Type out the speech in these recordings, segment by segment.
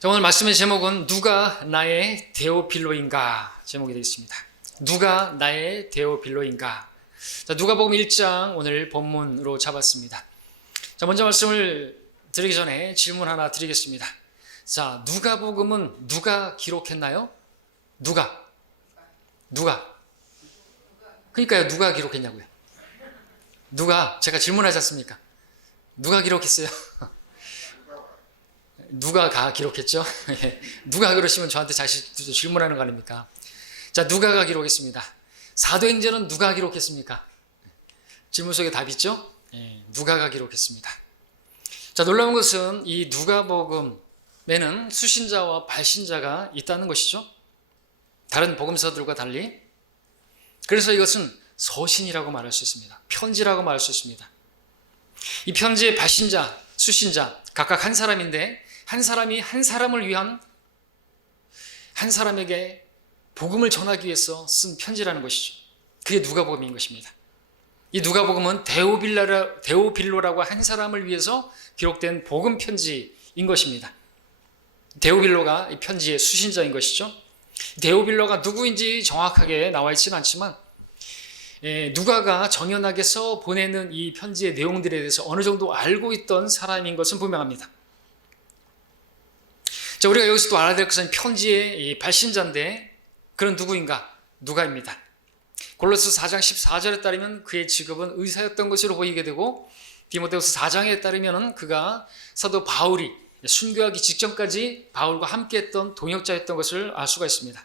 자, 오늘 말씀의 제목은 누가 나의 데오빌로인가 제목이 되겠습니다. 누가 나의 데오빌로인가. 자, 누가복음 1장 오늘 본문으로 잡았습니다. 자, 먼저 말씀을 드리기 전에 질문 하나 드리겠습니다. 자, 누가복음은 누가 기록했나요? 누가? 그러니까요, 누가 기록했냐고요. 누가? 제가 질문하지 않습니까? 누가 기록했어요? 누가가 기록했죠? 누가 그러시면 저한테 다시 질문하는 거 아닙니까? 자, 누가가 기록했습니다. 사도행전은 누가 기록했습니까? 질문 속에 답이 있죠? 누가가 기록했습니다. 자, 놀라운 것은 이 누가복음에는 수신자와 발신자가 있다는 것이죠. 다른 복음서들과 달리. 그래서 이것은 서신이라고 말할 수 있습니다. 편지라고 말할 수 있습니다. 이 편지의 발신자, 수신자 각각 한 사람인데 한 사람이 한 사람을 위한 한 사람에게 복음을 전하기 위해서 쓴 편지라는 것이죠. 그게 누가복음인 것입니다. 이 누가복음은 데오빌로라고 한 사람을 위해서 기록된 복음 편지인 것입니다. 데오빌로가 이 편지의 수신자인 것이죠. 데오빌로가 누구인지 정확하게 나와 있지는 않지만 누가가 정연하게 써 보내는 이 편지의 내용들에 대해서 어느 정도 알고 있던 사람인 것은 분명합니다. 자, 우리가 여기서 또 알아야 될 것은 편지의 발신자인데 그런 누구인가? 누가입니다. 골로새 4장 14절에 따르면 그의 직업은 의사였던 것으로 보이게 되고 디모데후서 4장에 따르면 그가 사도 바울이 순교하기 직전까지 바울과 함께했던 동역자였던 것을 알 수가 있습니다.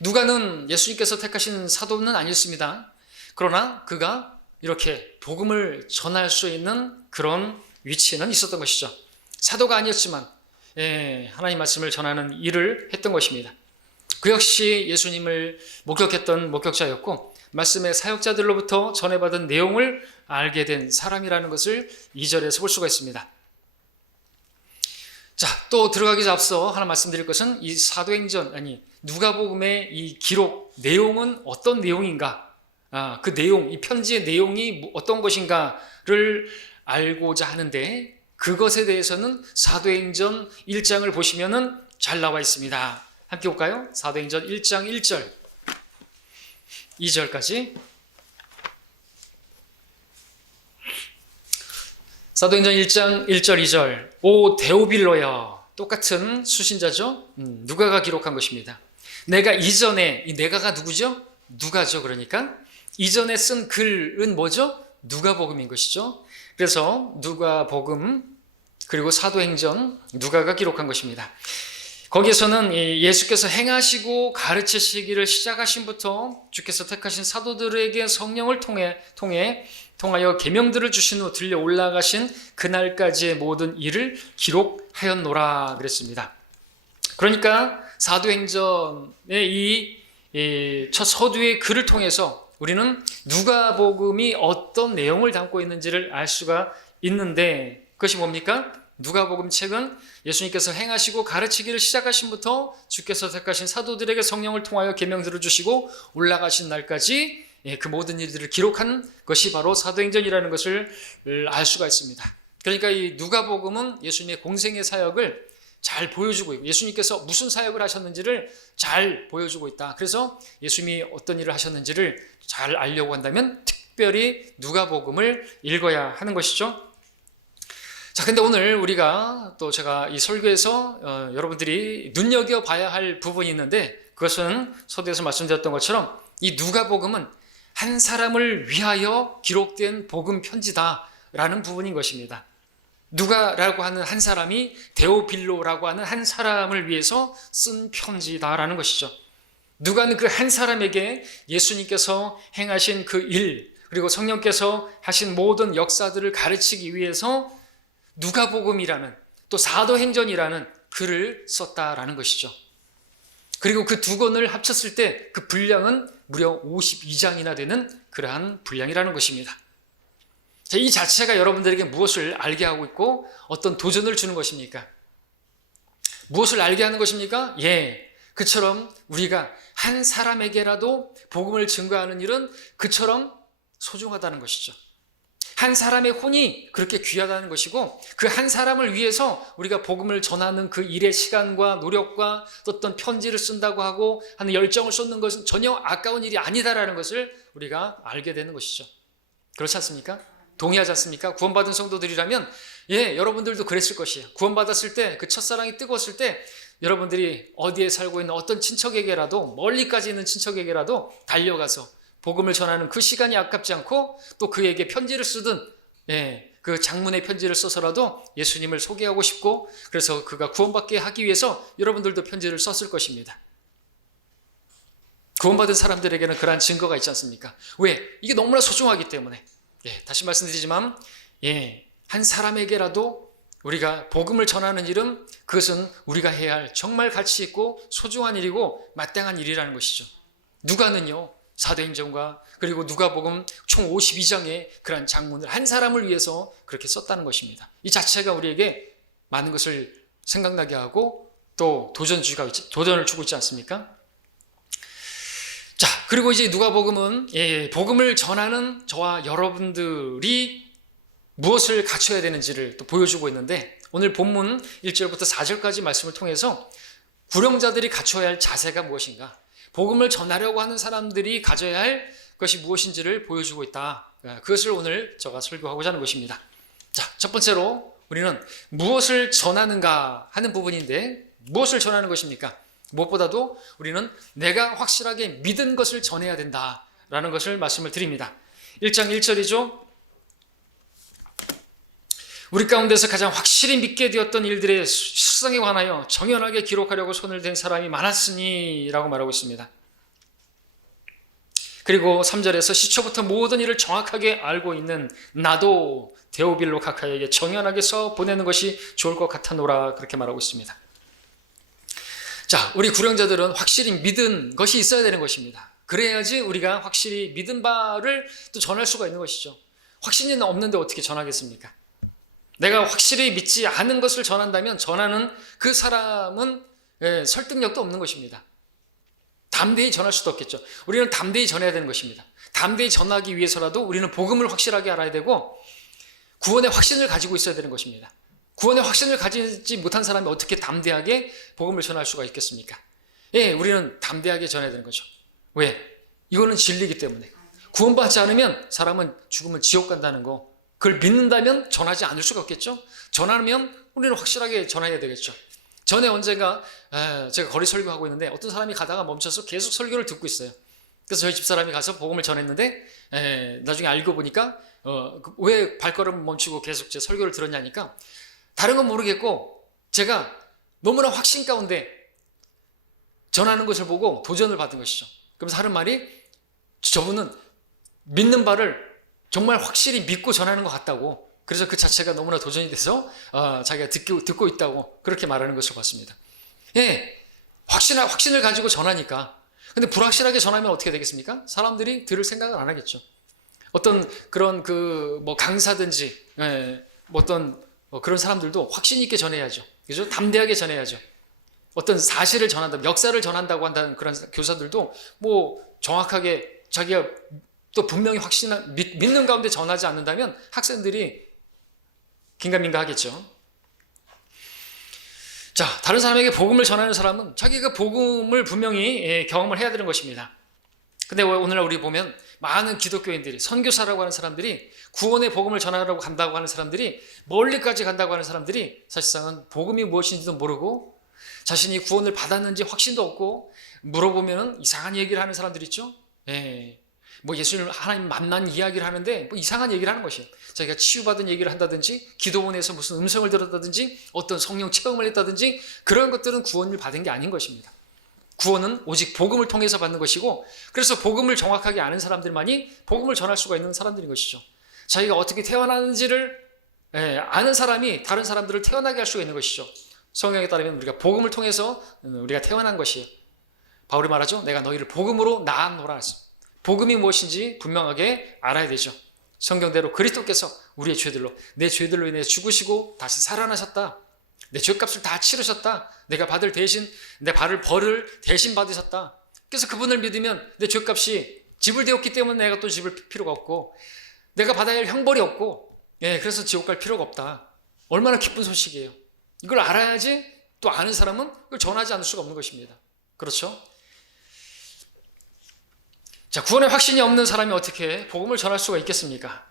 누가는 예수님께서 택하신 사도는 아니었습니다. 그러나 그가 이렇게 복음을 전할 수 있는 그런 위치에는 있었던 것이죠. 사도가 아니었지만 하나님 말씀을 전하는 일을 했던 것입니다. 그 역시 예수님을 목격했던 목격자였고 말씀의 사역자들로부터 전해받은 내용을 알게 된 사람이라는 것을 2절에서 볼 수가 있습니다. 자, 또 들어가기 앞서 하나 말씀드릴 것은 이 사도행전, 누가복음의 이 기록 내용은 어떤 내용인가, 그 내용, 이 편지의 내용이 어떤 것인가를 알고자 하는데 그것에 대해서는 사도행전 1장을 보시면은 잘 나와 있습니다. 함께 볼까요? 사도행전 1장 1절, 2절까지. 사도행전 1장 1절 2절. 오 데오빌로여. 똑같은 수신자죠. 누가가 기록한 것입니다. 내가 이전에, 이 내가가 누구죠? 누가죠. 그러니까 이전에 쓴 글은 뭐죠? 누가복음인 것이죠. 그래서 누가복음 그리고 사도행전 통해가 기록한 것입니다. 거기에서는 예수께서 행하시고 가르치시기를 시작하신부터 주께서 택하신 사도들에게 성령을 통하여 계명들을 주신 후 들려 올라가신 그날까지의 모든 일을 기록하였노라 그랬습니다. 그러니까 사도행전의 이 첫 서두의 글을 통해서 우리는 누가복음이 어떤 내용을 담고 있는지를 알 수가 있는데 그것이 뭡니까? 누가복음 책은 예수님께서 행하시고 가르치기를 시작하신부터 주께서 택하신 사도들에게 성령을 통하여 계명들을 주시고 올라가신 날까지 그 모든 일들을 기록한 것이 바로 사도행전이라는 것을 알 수가 있습니다. 그러니까 이 누가복음은 예수님의 공생의 사역을 잘 보여주고 있고 예수님께서 무슨 사역을 하셨는지를 잘 보여주고 있다. 그래서 예수님이 어떤 일을 하셨는지를 잘 알려고 한다면 특별히 누가복음을 읽어야 하는 것이죠. 자, 근데 오늘 우리가 또 제가 이 설교에서 여러분들이 눈여겨봐야 할 부분이 있는데 그것은 서두에서 말씀드렸던 것처럼 이 누가복음은 한 사람을 위하여 기록된 복음 편지다라는 부분인 것입니다. 누가라고 하는 한 사람이 데오빌로라고 하는 한 사람을 위해서 쓴 편지다라는 것이죠. 누가는 그 한 사람에게 예수님께서 행하신 그 일 그리고 성령께서 하신 모든 역사들을 가르치기 위해서 누가복음이라는 또 사도행전이라는 글을 썼다라는 것이죠. 그리고 그 두 권을 합쳤을 때 그 분량은 무려 52장이나 되는 그러한 분량이라는 것입니다. 이 자체가 여러분들에게 무엇을 알게 하고 있고 어떤 도전을 주는 것입니까? 무엇을 알게 하는 것입니까? 그처럼 우리가 한 사람에게라도 복음을 증거하는 일은 그처럼 소중하다는 것이죠. 한 사람의 혼이 그렇게 귀하다는 것이고 그 한 사람을 위해서 우리가 복음을 전하는 그 일의 시간과 노력과 또 어떤 편지를 쓴다고 하고 하는 열정을 쏟는 것은 전혀 아까운 일이 아니다라는 것을 우리가 알게 되는 것이죠. 그렇지 않습니까? 동의하지 않습니까? 구원받은 성도들이라면 여러분들도 그랬을 것이에요. 구원받았을 때 그 첫사랑이 뜨거웠을 때 여러분들이 어디에 살고 있는 어떤 친척에게라도 멀리까지 있는 친척에게라도 달려가서 복음을 전하는 그 시간이 아깝지 않고 또 그에게 편지를 쓰든 그 장문의 편지를 써서라도 예수님을 소개하고 싶고 그래서 그가 구원받게 하기 위해서 여러분들도 편지를 썼을 것입니다. 구원받은 사람들에게는 그러한 증거가 있지 않습니까? 왜? 이게 너무나 소중하기 때문에. 다시 말씀드리지만 한 사람에게라도 우리가 복음을 전하는 일은 그것은 우리가 해야 할 정말 가치 있고 소중한 일이고 마땅한 일이라는 것이죠. 누가는요 사도행전과 그리고 누가복음 총 52장의 그러한 장문을 한 사람을 위해서 그렇게 썼다는 것입니다. 이 자체가 우리에게 많은 것을 생각나게 하고 또 도전을 주고 있지 않습니까? 자, 그리고 이제 누가복음은 복음을 전하는 저와 여러분들이 무엇을 갖춰야 되는지를 또 보여주고 있는데 오늘 본문 1절부터 4절까지 말씀을 통해서 구령자들이 갖춰야 할 자세가 무엇인가, 복음을 전하려고 하는 사람들이 가져야 할 것이 무엇인지를 보여주고 있다. 그것을 오늘 제가 설교하고자 하는 것입니다. 자, 첫 번째로 우리는 무엇을 전하는가 하는 부분인데 무엇을 전하는 것입니까? 무엇보다도 우리는 내가 확실하게 믿은 것을 전해야 된다라는 것을 말씀을 드립니다. 1장 1절이죠. 우리 가운데서 가장 확실히 믿게 되었던 일들의 실상에 관하여 정연하게 기록하려고 손을 댄 사람이 많았으니 라고 말하고 있습니다. 그리고 3절에서 시초부터 모든 일을 정확하게 알고 있는 나도 데오빌로 카카에게 정연하게 써 보내는 것이 좋을 것 같아노라 그렇게 말하고 있습니다. 자, 우리 구령자들은 확실히 믿은 것이 있어야 되는 것입니다. 그래야지 우리가 확실히 믿은 바를 또 전할 수가 있는 것이죠. 확신이 없는데 어떻게 전하겠습니까? 내가 확실히 믿지 않은 것을 전한다면 전하는 그 사람은 설득력도 없는 것입니다. 담대히 전할 수도 없겠죠. 우리는 담대히 전해야 되는 것입니다. 담대히 전하기 위해서라도 우리는 복음을 확실하게 알아야 되고 구원의 확신을 가지고 있어야 되는 것입니다. 구원의 확신을 가지지 못한 사람이 어떻게 담대하게 복음을 전할 수가 있겠습니까? 우리는 담대하게 전해야 되는 거죠. 왜? 이거는 진리이기 때문에. 구원받지 않으면 사람은 죽으면 지옥 간다는 거, 그걸 믿는다면 전하지 않을 수가 없겠죠. 전하면 우리는 확실하게 전해야 되겠죠. 전에 언젠가 제가 거리 설교하고 있는데 어떤 사람이 가다가 멈춰서 계속 설교를 듣고 있어요. 그래서 저희 집사람이 가서 복음을 전했는데 나중에 알고 보니까 왜 발걸음을 멈추고 계속 제 설교를 들었냐니까 다른 건 모르겠고 제가 너무나 확신 가운데 전하는 것을 보고 도전을 받은 것이죠. 그러면서 하는 말이 저분은 믿는 바를 정말 확실히 믿고 전하는 것 같다고, 그래서 그 자체가 너무나 도전이 돼서 자기가 듣고 있다고 그렇게 말하는 것을 봤습니다. 확신을 가지고 전하니까. 근데 불확실하게 전하면 어떻게 되겠습니까? 사람들이 들을 생각을 안 하겠죠. 어떤 그런 강사든지 어떤 그런 사람들도 확신 있게 전해야죠. 그죠? 담대하게 전해야죠. 어떤 사실을 전한다, 역사를 전한다고 한다는 그런 교사들도 정확하게 자기가 또 분명히 믿는 가운데 전하지 않는다면 학생들이 긴가민가 하겠죠. 자, 다른 사람에게 복음을 전하는 사람은 자기가 복음을 분명히 경험을 해야 되는 것입니다. 근데 오늘날 우리 보면 많은 기독교인들이, 선교사라고 하는 사람들이, 구원의 복음을 전하려고 간다고 하는 사람들이, 멀리까지 간다고 하는 사람들이 사실상은 복음이 무엇인지도 모르고 자신이 구원을 받았는지 확신도 없고 물어보면 이상한 얘기를 하는 사람들 있죠. 예수님 하나님 만난 이야기를 하는데 이상한 얘기를 하는 것이에요. 자기가 치유받은 얘기를 한다든지 기도원에서 무슨 음성을 들었다든지 어떤 성령 체험을 했다든지 그런 것들은 구원을 받은 게 아닌 것입니다. 구원은 오직 복음을 통해서 받는 것이고, 그래서 복음을 정확하게 아는 사람들만이 복음을 전할 수가 있는 사람들인 것이죠. 자기가 어떻게 태어나는지를 아는 사람이 다른 사람들을 태어나게 할 수가 있는 것이죠. 성경에 따르면 우리가 복음을 통해서 우리가 태어난 것이에요. 바울이 말하죠. 내가 너희를 복음으로 낳았노라 했습니다. 복음이 무엇인지 분명하게 알아야 되죠. 성경대로 그리스도께서 우리의 죄들로, 내 죄들로 인해 죽으시고 다시 살아나셨다. 내 죄값을 다 치르셨다. 내가 받을 대신, 내 벌을 대신 받으셨다. 그래서 그분을 믿으면 내 죄값이 지불되었기 때문에 내가 또 지불 필요가 없고, 내가 받아야 할 형벌이 없고, 그래서 지옥 갈 필요가 없다. 얼마나 기쁜 소식이에요. 이걸 알아야지 또 아는 사람은 그걸 전하지 않을 수가 없는 것입니다. 그렇죠? 자, 구원의 확신이 없는 사람이 어떻게 복음을 전할 수가 있겠습니까?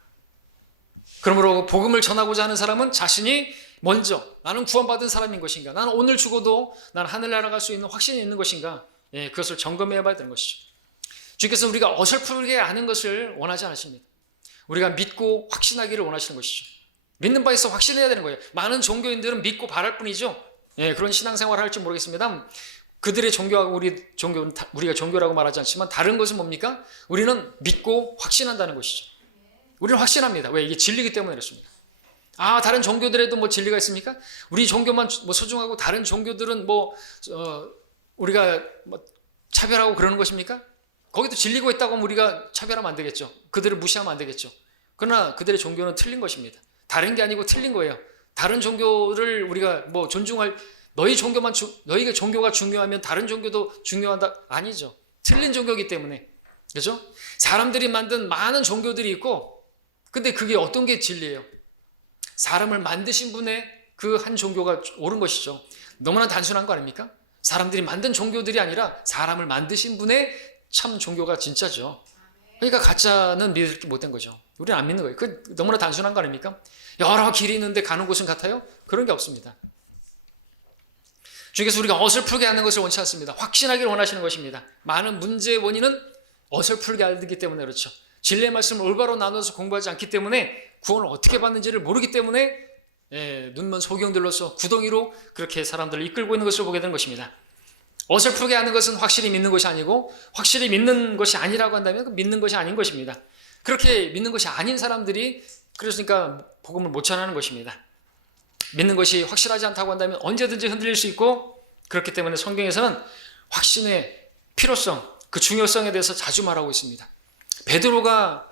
그러므로 복음을 전하고자 하는 사람은 자신이 먼저 나는 구원받은 사람인 것인가, 나는 오늘 죽어도 나는 하늘 날아갈 수 있는 확신이 있는 것인가, 그것을 점검해 봐야 되는 것이죠. 주께서 우리가 어설프게 아는 것을 원하지 않으십니다. 우리가 믿고 확신하기를 원하시는 것이죠. 믿는 바에 있어 확신해야 되는 거예요. 많은 종교인들은 믿고 바랄 뿐이죠. 그런 신앙생활을 할지 모르겠습니다. 그들의 종교하고 우리가 종교라고 말하지 않지만 다른 것은 뭡니까? 우리는 믿고 확신한다는 것이죠. 우리는 확신합니다. 왜? 이게 진리이기 때문에 그렇습니다. 다른 종교들에도 뭐 진리가 있습니까? 우리 종교만 뭐 소중하고 다른 종교들은 우리가 차별하고 그러는 것입니까? 거기도 진리가 있다고 하면 우리가 차별하면 안 되겠죠. 그들을 무시하면 안 되겠죠. 그러나 그들의 종교는 틀린 것입니다. 다른 게 아니고 틀린 거예요. 다른 종교를 우리가 너희가 종교가 중요하면 다른 종교도 중요하다? 아니죠. 틀린 종교이기 때문에. 그죠? 사람들이 만든 많은 종교들이 있고, 근데 그게 어떤 게 진리예요? 사람을 만드신 분의 그 한 종교가 옳은 것이죠. 너무나 단순한 거 아닙니까? 사람들이 만든 종교들이 아니라 사람을 만드신 분의 참 종교가 진짜죠. 그러니까 가짜는 믿을 게 못된 거죠. 우리는 안 믿는 거예요. 그 너무나 단순한 거 아닙니까? 여러 길이 있는데 가는 곳은 같아요? 그런 게 없습니다. 주께서 우리가 어설프게 하는 것을 원치 않습니다. 확신하기를 원하시는 것입니다. 많은 문제의 원인은 어설프게 알기 때문에 그렇죠. 진리의 말씀을 올바로 나눠서 공부하지 않기 때문에 구원을 어떻게 받는지를 모르기 때문에 눈먼 소경들로서 구덩이로 그렇게 사람들을 이끌고 있는 것을 보게 되는 것입니다. 어설프게 하는 것은 확실히 믿는 것이 아니고, 확실히 믿는 것이 아니라고 한다면 믿는 것이 아닌 것입니다. 그렇게 믿는 것이 아닌 사람들이 그러니까 복음을 못 전하는 것입니다. 믿는 것이 확실하지 않다고 한다면 언제든지 흔들릴 수 있고, 그렇기 때문에 성경에서는 확신의 필요성, 그 중요성에 대해서 자주 말하고 있습니다. 베드로가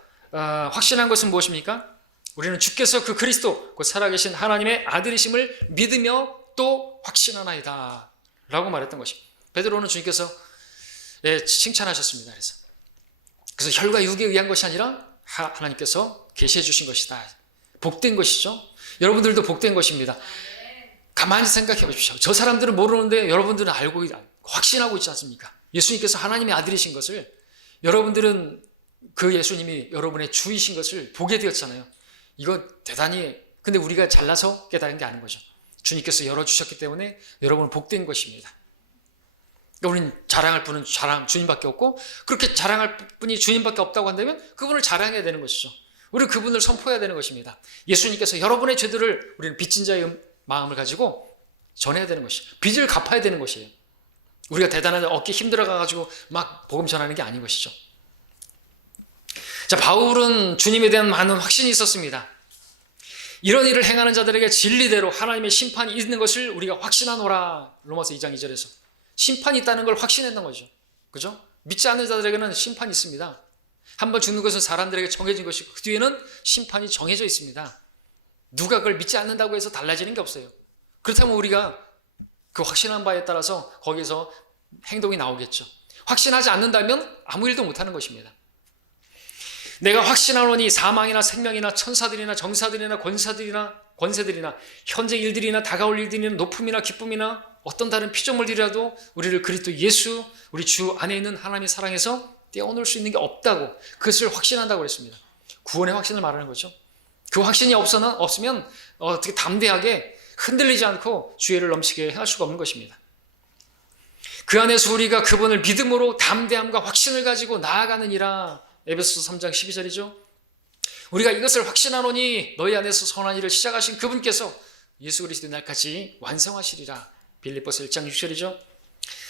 확신한 것은 무엇입니까? 우리는 주께서 그 그리스도, 그 살아계신 하나님의 아들이심을 믿으며 또 확신하나이다 라고 말했던 것입니다. 베드로는 주님께서 칭찬하셨습니다. 그래서 혈과 육에 의한 것이 아니라 하나님께서 계시해 주신 것이다. 복된 것이죠. 여러분들도 복된 것입니다. 가만히 생각해 보십시오. 저 사람들은 모르는데 여러분들은 알고 확신하고 있지 않습니까? 예수님께서 하나님의 아들이신 것을, 여러분들은 그 예수님이 여러분의 주이신 것을 보게 되었잖아요. 이거 대단히, 근데 우리가 잘나서 깨달은 게 아닌 거죠. 주님께서 열어주셨기 때문에 여러분은 복된 것입니다. 우리는 자랑할 분은 주님밖에 없고, 그렇게 자랑할 분이 주님밖에 없다고 한다면 그분을 자랑해야 되는 것이죠. 우리는 그분을 선포해야 되는 것입니다. 예수님께서 여러분의 죄들을 우리는 빚진 자의 마음을 가지고 전해야 되는 것이죠. 빚을 갚아야 되는 것이에요. 우리가 대단하게 어깨 힘들어가지고 막 복음 전하는 게 아닌 것이죠. 자, 바울은 주님에 대한 많은 확신이 있었습니다. 이런 일을 행하는 자들에게 진리대로 하나님의 심판이 있는 것을 우리가 확신하노라. 로마서 2장 2절에서 심판이 있다는 걸 확신했던 거죠. 그죠? 믿지 않는 자들에게는 심판이 있습니다. 한번 죽는 것은 사람들에게 정해진 것이고, 그 뒤에는 심판이 정해져 있습니다. 누가 그걸 믿지 않는다고 해서 달라지는 게 없어요. 그렇다면 우리가 그 확신한 바에 따라서 거기서 행동이 나오겠죠. 확신하지 않는다면 아무 일도 못하는 것입니다. 내가 확신하노니 사망이나 생명이나 천사들이나 정사들이나 권세들이나 현재 일들이나 다가올 일들이나 높음이나 기쁨이나 어떤 다른 피조물들이라도 우리를 그리스도 예수, 우리 주 안에 있는 하나님의 사랑에서 떼어놓을 수 있는 게 없다고, 그것을 확신한다고 그랬습니다. 구원의 확신을 말하는 거죠. 그 확신이 없으면 어떻게 담대하게 흔들리지 않고 주의를 넘치게 할 수가 없는 것입니다. 그 안에서 우리가 그분을 믿음으로 담대함과 확신을 가지고 나아가느니라. 에베소서 3장 12절이죠. 우리가 이것을 확신하노니 너희 안에서 선한 일을 시작하신 그분께서 예수 그리스도의 날까지 완성하시리라. 빌립보서 1장 6절이죠.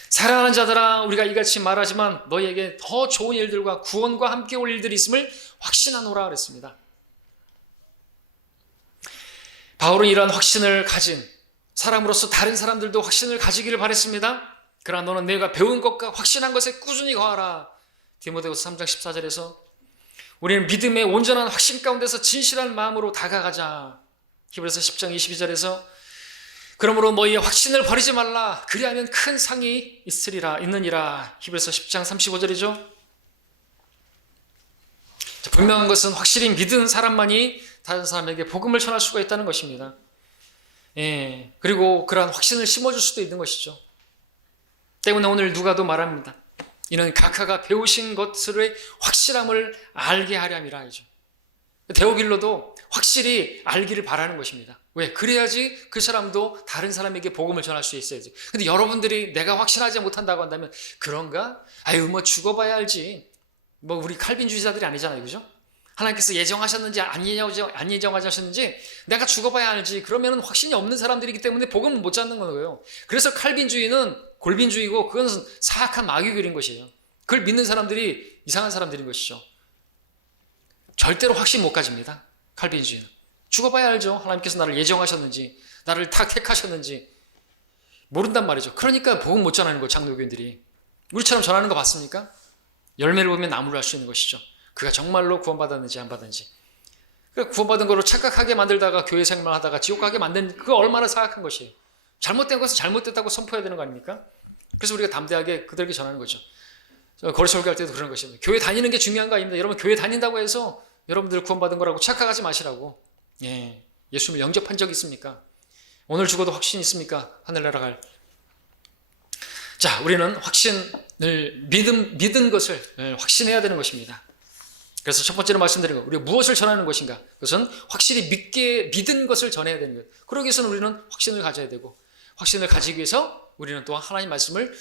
사랑하는 자들아, 우리가 이같이 말하지만 너희에게 더 좋은 일들과 구원과 함께 올 일들이 있음을 확신하노라 그랬습니다. 바울은 이러한 확신을 가진 사람으로서 다른 사람들도 확신을 가지기를 바랬습니다. 그러나 너는 내가 배운 것과 확신한 것에 꾸준히 거하라. 디모데후서 3장 14절에서 우리는 믿음의 온전한 확신 가운데서 진실한 마음으로 다가가자. 히브리서 10장 22절에서 그러므로 너희의 확신을 버리지 말라. 그리하면 큰 상이 있느니라. 히브리서 10장 35절이죠. 분명한 것은 확실히 믿은 사람만이 다른 사람에게 복음을 전할 수가 있다는 것입니다. 그리고 그러한 확신을 심어줄 수도 있는 것이죠. 때문에 오늘 누가도 말합니다. 이는 각하가 배우신 것들의 확실함을 알게 하려 함이라 하죠. 데오빌로도 확실히 알기를 바라는 것입니다. 왜? 그래야지 그 사람도 다른 사람에게 복음을 전할 수 있어야지. 근데 여러분들이 내가 확신하지 못한다고 한다면 그런가? 아유 뭐 죽어봐야 알지. 뭐 우리 칼빈주의자들이 아니잖아요, 그죠? 하나님께서 예정하셨는지 안 예정하셨는지 내가 죽어봐야 알지. 그러면 확신이 없는 사람들이기 때문에 복음을 못 잡는 거예요. 그래서 칼빈주의는 골빈주의고 그건 사악한 마귀 그린 것이에요. 그걸 믿는 사람들이 이상한 사람들인 것이죠. 절대로 확신 못 가집니다. 칼빈주의는. 죽어봐야 알죠. 하나님께서 나를 예정하셨는지 나를 택하셨는지 모른단 말이죠. 그러니까 복음 못 전하는 거예요. 장로교인들이. 우리처럼 전하는 거 봤습니까? 열매를 보면 나무를 알 수 있는 것이죠. 그가 정말로 구원받았는지 안 받았는지. 구원받은 거로 착각하게 만들다가 교회 생활을 하다가 지옥 가게 만든 그거 얼마나 사악한 것이에요. 잘못된 것은 잘못됐다고 선포해야 되는 거 아닙니까? 그래서 우리가 담대하게 그들에게 전하는 거죠. 거리 설교할 때도 그런 것입니다. 교회 다니는 게 중요한 거 아닙니다. 여러분 교회 다닌다고 해서 여러분들 구원받은 거라고 착각하지 마시라고. 예수님을 영접한 적 있습니까? 오늘 죽어도 확신 있습니까? 하늘나라 갈. 자, 우리는 확신을 믿은 것을 확신해야 되는 것입니다. 그래서 첫 번째로 말씀드린 거, 우리가 무엇을 전하는 것인가? 그것은 확실히 믿은 것을 전해야 되는 거예요. 그러기 위해서는 우리는 확신을 가져야 되고, 확신을 가지기 위해서 우리는 또한 하나님 말씀을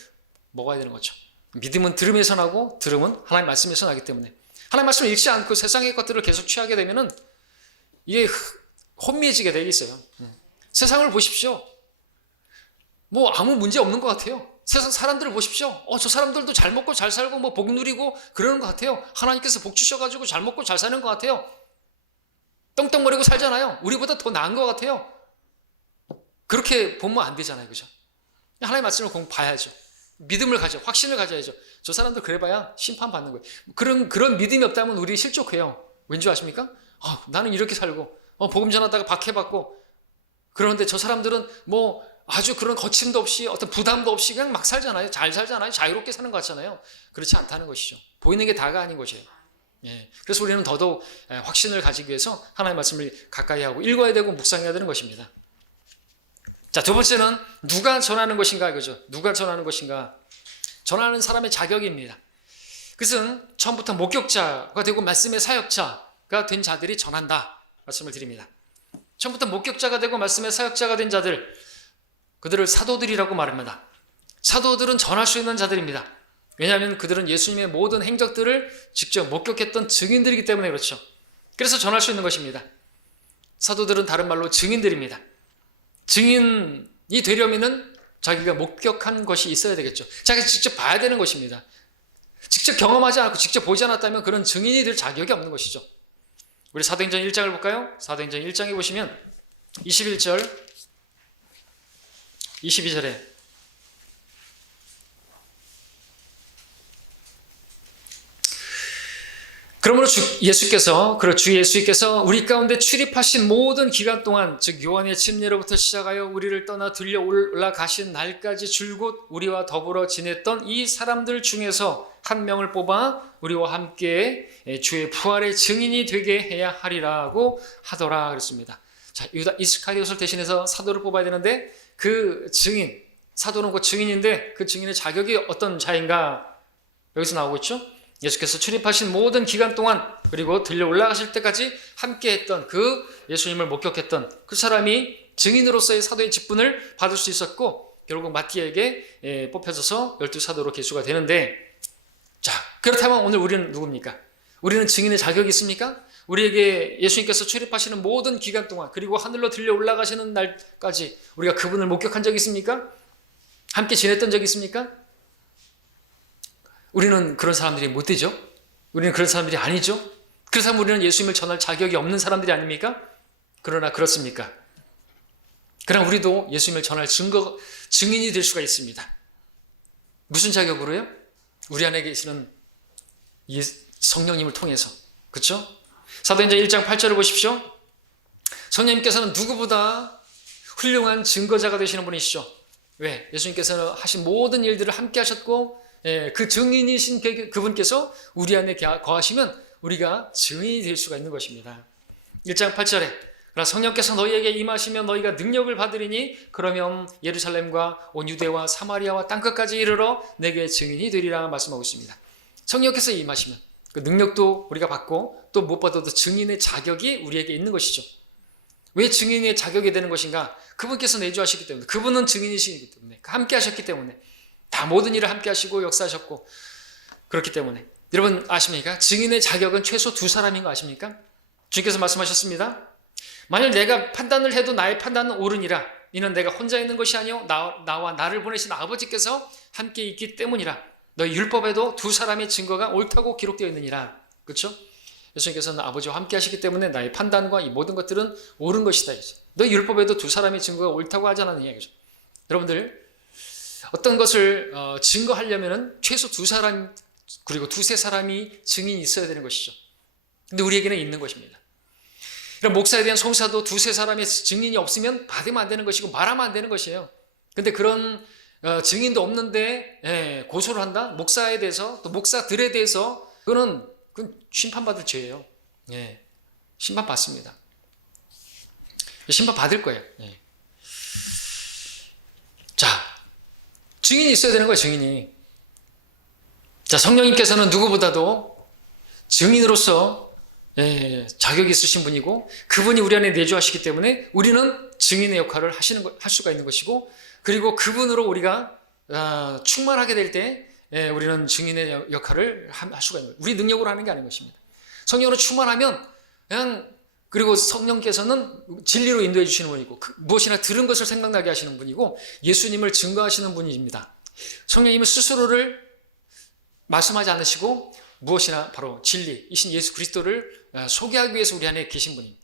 먹어야 되는 거죠. 믿음은 들음에서 나고, 들음은 하나님 말씀에서 나기 때문에 하나님 말씀을 읽지 않고 세상의 것들을 계속 취하게 되면은 이게 혼미해지게 되어 있어요. 세상을 보십시오. 뭐 아무 문제 없는 것 같아요. 세상 사람들을 보십시오. 저 사람들도 잘 먹고 잘 살고 뭐 복 누리고 그러는 것 같아요. 하나님께서 복 주셔가지고 잘 먹고 잘 사는 것 같아요. 떵떵거리고 살잖아요. 우리보다 더 나은 것 같아요. 그렇게 보면 안 되잖아요, 그죠? 하나님의 말씀을 봐야죠. 믿음을 가져, 확신을 가져야죠. 저 사람들 그래봐야 심판받는 거예요. 그런 믿음이 없다면 우리 실족해요. 왠지 아십니까? 나는 이렇게 살고 복음 전하다가 박해받고 그런데 저 사람들은 뭐 아주 그런 거침도 없이 어떤 부담도 없이 그냥 막 살잖아요. 잘 살잖아요. 자유롭게 사는 것 같잖아요. 그렇지 않다는 것이죠. 보이는 게 다가 아닌 것이에요. 그래서 우리는 더더욱 확신을 가지기 위해서 하나님의 말씀을 가까이 하고 읽어야 되고 묵상해야 되는 것입니다. 자, 두 번째는 누가 전하는 것인가 이거죠. 누가 전하는 것인가. 전하는 사람의 자격입니다. 그것은 처음부터 목격자가 되고 말씀의 사역자가 된 자들이 전한다 말씀을 드립니다. 처음부터 목격자가 되고 말씀의 사역자가 된 자들, 그들을 사도들이라고 말합니다. 사도들은 전할 수 있는 자들입니다. 왜냐하면 그들은 예수님의 모든 행적들을 직접 목격했던 증인들이기 때문에 그렇죠. 그래서 전할 수 있는 것입니다. 사도들은 다른 말로 증인들입니다. 증인이 되려면은 자기가 목격한 것이 있어야 되겠죠. 자기가 직접 봐야 되는 것입니다. 직접 경험하지 않고 직접 보지 않았다면 그런 증인이 될 자격이 없는 것이죠. 우리 사도행전 1장을 볼까요? 사도행전 1장에 보시면 21절 22절에 그러므로 주 예수께서 우리 가운데 출입하신 모든 기간 동안 즉 요한의 침례로부터 시작하여 우리를 떠나 들려 올라가신 날까지 줄곧 우리와 더불어 지냈던 이 사람들 중에서 한 명을 뽑아 우리와 함께 주의 부활의 증인이 되게 해야 하리라고 하더라 그랬습니다. 자, 유다 이스카리옷을 대신해서 사도를 뽑아야 되는데 그 증인, 사도는 그 증인인데 그 증인의 자격이 어떤 자인가 여기서 나오고 있죠. 예수께서 출입하신 모든 기간 동안 그리고 들려 올라가실 때까지 함께했던 그 예수님을 목격했던 그 사람이 증인으로서의 사도의 직분을 받을 수 있었고 결국 마띠에게 뽑혀져서 12사도로 계수가 되는데, 자, 그렇다면 오늘 우리는 누굽니까? 우리는 증인의 자격이 있습니까? 우리에게 예수님께서 출입하시는 모든 기간 동안 그리고 하늘로 들려 올라가시는 날까지 우리가 그분을 목격한 적이 있습니까? 함께 지냈던 적이 있습니까? 우리는 그런 사람들이 못 되죠? 우리는 그런 사람들이 아니죠? 그래서 우리는 예수님을 전할 자격이 없는 사람들이 아닙니까? 그러나 그렇습니까? 그러나 우리도 예수님을 전할 증인이 될 수가 있습니다. 무슨 자격으로요? 우리 안에 계시는 성령님을 통해서. 그렇죠? 사도행전 1장 8절을 보십시오. 성령님께서는 누구보다 훌륭한 증거자가 되시는 분이시죠. 왜? 예수님께서는 하신 모든 일들을 함께 하셨고 그 증인이신 그분께서 우리 안에 거하시면 우리가 증인이 될 수가 있는 것입니다. 1장 8절에 그러나 성령께서 너희에게 임하시면 너희가 능력을 받으리니 그러면 예루살렘과 온 유대와 사마리아와 땅끝까지 이르러 내게 증인이 되리라 말씀하고 있습니다. 성령께서 임하시면 그 능력도 우리가 받고 또 무엇보다도 증인의 자격이 우리에게 있는 것이죠. 왜 증인의 자격이 되는 것인가? 그분께서 내주하시기 때문에, 그분은 증인이시기 때문에, 함께 하셨기 때문에, 다 모든 일을 함께 하시고 역사하셨고 그렇기 때문에. 여러분 아십니까? 증인의 자격은 최소 2사람인 거 아십니까? 주님께서 말씀하셨습니다. 만일 내가 판단을 해도 나의 판단은 옳으니라. 이는 내가 혼자 있는 것이 아니요 나와 나를 보내신 아버지께서 함께 있기 때문이라. 너희 율법에도 2사람의 증거가 옳다고 기록되어 있느니라. 그렇죠? 예수님께서는 아버지와 함께 하시기 때문에 나의 판단과 이 모든 것들은 옳은 것이다. 너희 율법에도 2사람의 증거가 옳다고 하지 않았느냐. 그렇죠? 여러분들 어떤 것을 증거하려면 최소 2사람 그리고 2-3사람이 증인이 있어야 되는 것이죠. 근데 우리에게는 있는 것입니다. 그럼 목사에 대한 송사도 2-3사람의 증인이 없으면 받으면 안 되는 것이고 말하면 안 되는 것이에요. 근데 그런 증인도 없는데 고소를 한다? 목사에 대해서 또 목사들에 대해서 그건 심판받을 죄예요. 심판받습니다. 심판받을 거예요. 자, 증인이 있어야 되는 거예요. 증인이. 자, 성령님께서는 누구보다도 증인으로서 자격이 있으신 분이고 그분이 우리 안에 내주하시기 때문에 우리는 증인의 역할을 할 수가 있는 것이고, 그리고 그분으로 우리가 충만하게 될 때 우리는 증인의 역할을 할 수가 있는 거예요. 우리 능력으로 하는 게 아닌 것입니다. 성령으로 충만하면 그리고 성령께서는 진리로 인도해 주시는 분이고 무엇이나 들은 것을 생각나게 하시는 분이고 예수님을 증거하시는 분입니다. 성령님은 스스로를 말씀하지 않으시고 무엇이나 바로 진리이신 예수 그리스도를 소개하기 위해서 우리 안에 계신 분입니다.